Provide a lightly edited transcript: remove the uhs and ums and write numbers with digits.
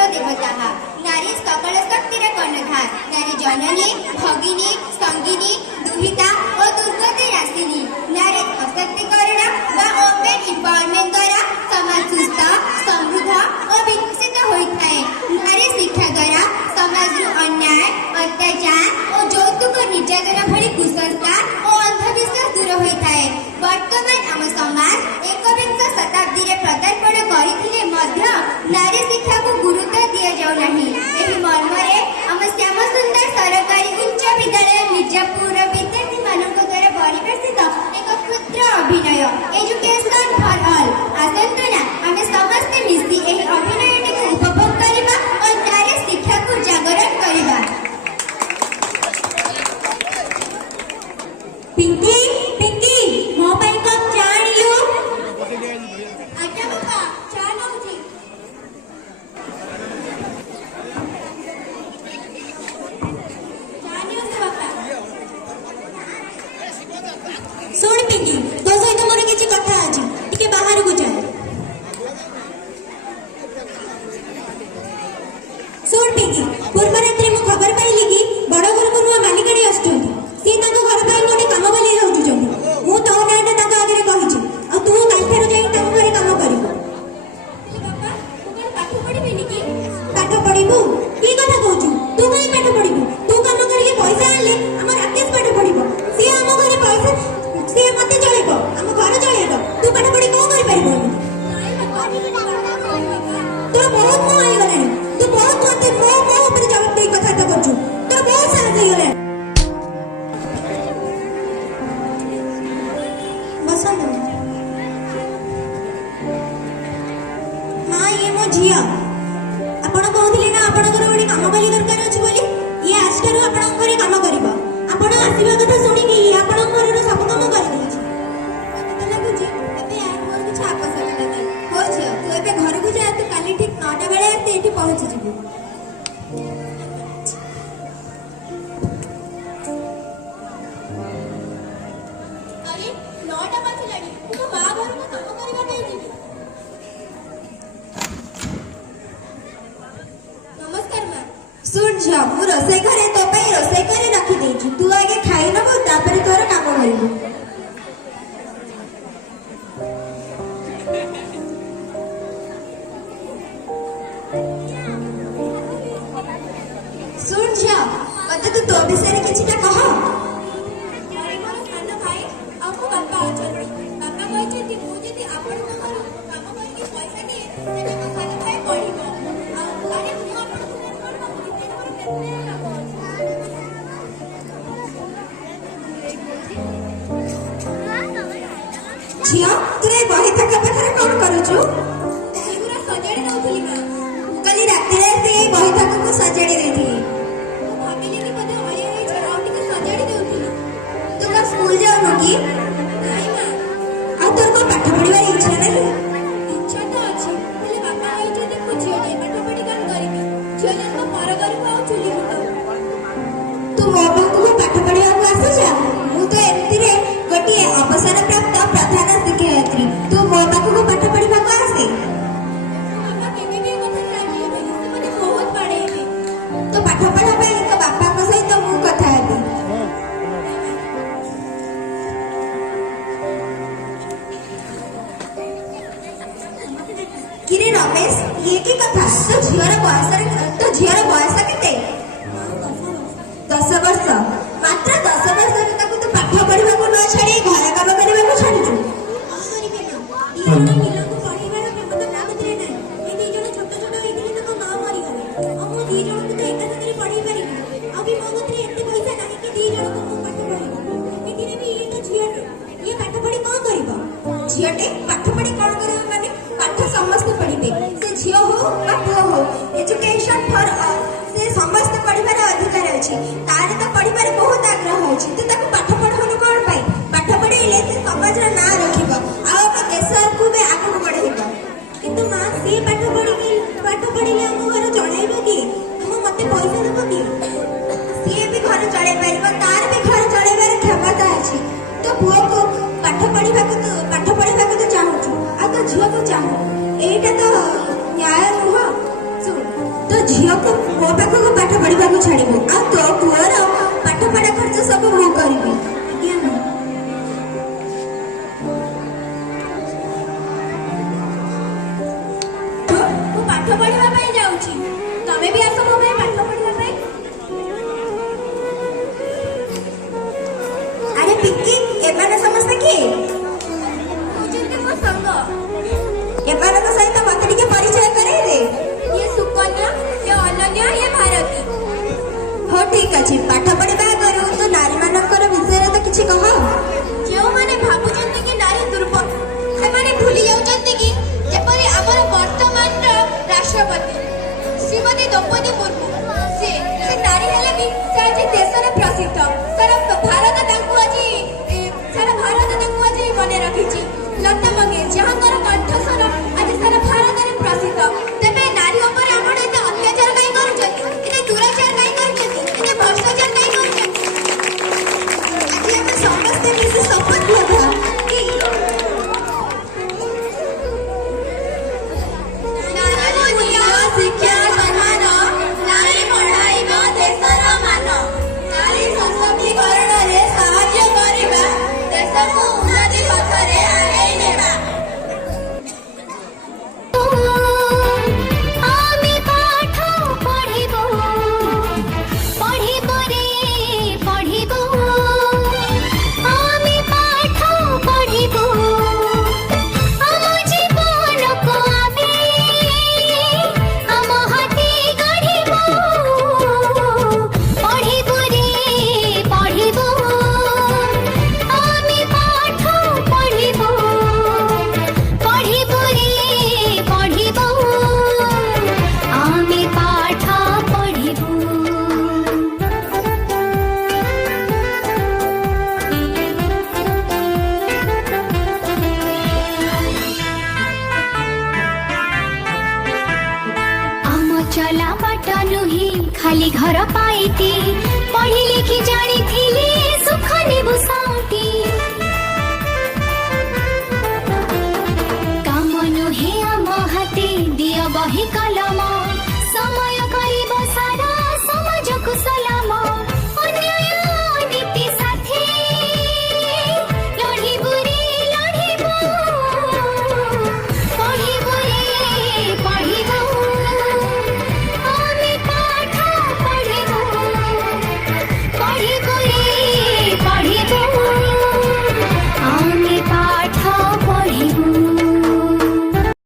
पवित्र देवता नारी सकल शक्तिर कर्णधार नारी जननी भगिनी संगिनी दुहिता और दुर्गति राशिनी नारी सशक्तिकरण व ओमेन एम्पावरमेंट द्वारा समाज सुस्थ समृद्ध और विकसित होता है। नारी शिक्षा द्वारा समाज अन्याय अत्याचार और यौतुक निर्यातन भली कुसंस्कार और अंधविश्वास दूर होता है। वर्तमान आम समाज एकविंश शताब्दी रे पदार्पण करथिले मध्य नारी शिक्षा को गुरुत्व दिया जाउ नाही। एही मर्मरे आम श्याम सुंदर सरकारी उच्च विद्यालय मिर्जापुर विद्यार्थी मानक द्वारा परिवेशित एक क्षुद्र अभिनय एजुकेशन फॉर ऑल आसंतु ना आम समस्त मिसी एही अभिनयटी को उपभोग करिबा और नारी शिक्षा को जागरण करिबा। पिंकी पिंकी मो पाई कप चाह लियो। अच्छा बाबा चाह लो जी। चाह लियो से बाबा। सुन पिंकी तो सहित मोर किछि कथा अछि टिके बाहर को जा। सुन पिंकी पूर्व रात्रि मु खबर पाइली कि बड़ घर को नुआ मालिकाणी आछुंती सी ताको घर पाई गोटे काम बोली जाउछुंती मु तो नाटा ताको आगे कहिछि आ तू काल फेर जाई ताको घरे काम करिवो। बाबा तू कोन पाठ पढिबेनी कि पाठ पढिबू की कथा कहछु तू काई पाठ पढिबू तू काम करिके पैसा आनले हमर राकेश पाठ पढिबो सी हम घरे पैसा सी मते चलेबो हम घर चलेबो तू पाठ पढि को करि परिबो नाही बाबा तो बहुत मो आई गलानी तू बहुत मते मो ऊपर जवाब दे कथा त करछु तो बहुत सारा दे गले। माँ ये मो झिया आपण कहथिले ना आपण घर बडी काम बाली दरकार अछि बोली ये आजठारु आपण घरे काम करिबो आपण आसीबा कथा सुनी कि आपण घर रो सब काम करि देछि मते लागु जी एबे यार मोर किछ आवश्यकता नै हो झिया तू एबे घर को जा तू काली ठीक 9टा बेले आते एठी पहुंची जिबू। अरे 9टा बाजिलानी तू बा घर को काम करबा नै जिबी। नमस्कार मां सुन जा मु रोसे घरे तो पई रोसे करे रखी देछु तू आगे खाई नबो तापर तोर काम करिबो। सुन जा मते तू तो विषय रे किछटा कह। अरे मोर सानो भाई आ को बापा अछन बापा कहछे कि मु जदी आपण घर काम करके पैसा दे तेबे मो सानो भाई पढिबो अरे मु आपण को पढबो किते मोर केते काम अछि। झिया तू ए बही तक पथरे कोन करूछु पूरा सजाडी दउथली मां कली राती रे से बही तक को सजाडी देथली भाबिले कि बदे हरिया रे छराउ टिके सजाडी देउथली तू का स्कूल जाउनो कि नाही मां आ तोर को पाठ पढिबा इच्छा नाही इच्छा तो अछि हेले बापा कहै जे देखो झियो नै पाठ पढि कान करिबी झियो नै को पर करि पाउ चुली मुटा तू मो बापू को पाठ पढिबा को आसे जा मु तो एति रे गोटी अवसर प्राप्त प्रधान शिक्षयित्री तू मो बापू को पाठ पढिबा को आसे बापा केबे भी कथा लागी बनी से मने बहुत पढेबे तो पाठ पढा पे तो बापा को सहित मु कथा हेबी। किरे रमेश ये की कथा तो झियर बयस केते 10 वर्ष मात्र 10 वर्ष रे ताको तो पाठ पढिबा को न छाडी घर काम करिबा को छाडीछु करिबे ना दी जण पिला को पढिबार क्षमता लागत रे नै ए दी जण छोट छोट हेतिले ताको ना मारी गले हम दी जण को तो एका साथे पढिबे ମୋ ପାଖକୁ ପାଠ ପଢିବାକୁ ଛାଡ଼ିବୁ ଆଉ ତୋ ପୁଅର ପାଠ ପଢା ଖର୍ଚ୍ଚ ସବୁ ମୁଁ କରିବି। ମୁଁ ପାଠ ପଢିବା ପାଇଁ ଯାଉଛି, ତମେ ବି ଆସ ମୋ ପାଇଁ ପାଠ ପଢିବା ପାଇଁ। ଆରେ ପିଙ୍କି, ଏମାନେ ସମସ୍ତେ କିଏ? ମୋ ସାଙ୍ଗ। ଏମାନଙ୍କ ସହିତ ମତେ ଟିକେ ପରିଚୟ କରେଇବେ। ଇଏ ସୁକନ୍ୟା, ଇଏ ଅନନ୍ୟା, ଇଏ ଭାରତୀ। ହଉ ଠିକ ଅଛି, ପାଠ ପଢିବା ଆଗରୁ ତୁ ନାରୀମାନଙ୍କର ବିଷୟରେ ତ କିଛି କହ। ଯେଉଁମାନେ ଭାବୁଛନ୍ତି କି ନାରୀ ଦୁର୍ବଳ, ସେମାନେ ଭୁଲି ଯାଉଛନ୍ତି କି ଯେପରି ଆମର ବର୍ତ୍ତମାନର ରାଷ୍ଟ୍ରପତି ଶ୍ରୀମତୀ ଦ୍ରୌପଦୀ ମୁର୍ମୁ, ସେ ନାରୀ ହେଲେ ବି ସେ ଆଜି ଦେଶର ପ୍ରସିଦ୍ଧ। ସାରା ଭାରତ ତାଙ୍କୁ ଆଜି ମନେ ରଖିଛି। ଲତା ମଙ୍ଗେଶକର, ଯାହାଙ୍କର କଣ୍ଠସ୍ୱର ଆଜି ସାରା ଭାରତରେ ପ୍ରସିଦ୍ଧ। ତେବେ ନାରୀ ଉପରେ ଆପଣ ଏତେ ଅତ୍ୟାଚାର କାହିଁ କରୁଛନ୍ତି, ଏତେ ଦୁରାଚାର କାହିଁ କରୁଛନ୍ତି, ଏତେ ଭ୍ରଷ୍ଟାଚାର କାହିଁ କରୁଛନ୍ତି? ଆଜି ଆମେ ସମସ୍ତେ ମିଶି ଶପଥ ନେବା କି ଶିକ୍ଷା ସନ୍ମାନ, ନାରୀ ବଢାଇବ ଦେଶର ମାନ। ନାରୀ ସଶକ୍ତିକରଣରେ ସାହାଯ୍ୟ କରିବା, ଦେଶକୁ ଉନ୍ନତି ପଥରେ ଆଗେଇ ନେବା। ଆମେ ପାଠ ପଢିବୁ, ପଢିବୁ ରେ ପଢିବୁ। ଆମେ ପାଠ ପଢିବୁ, ଆମ ଜୀବନକୁ ଆମେ ଆମ ହାତେ ଗଢ଼ିବୁ। ପଢିବୁ ରେ ପଢିବୁ, ଆମେ ପାଠ ପଢିବୁ, ପଢିବୁ ରେ ପଢିବୁ। ଆମେ ପାଠ ପଢିବୁ। ଆମ ଚଲା ବାଟ ନୁହେଁ ଖାଲି ଘର ପାଇତି, ପଢି ଲେଖି ଜାଣିଥିଲେ ସୁଖ ନେବୁ।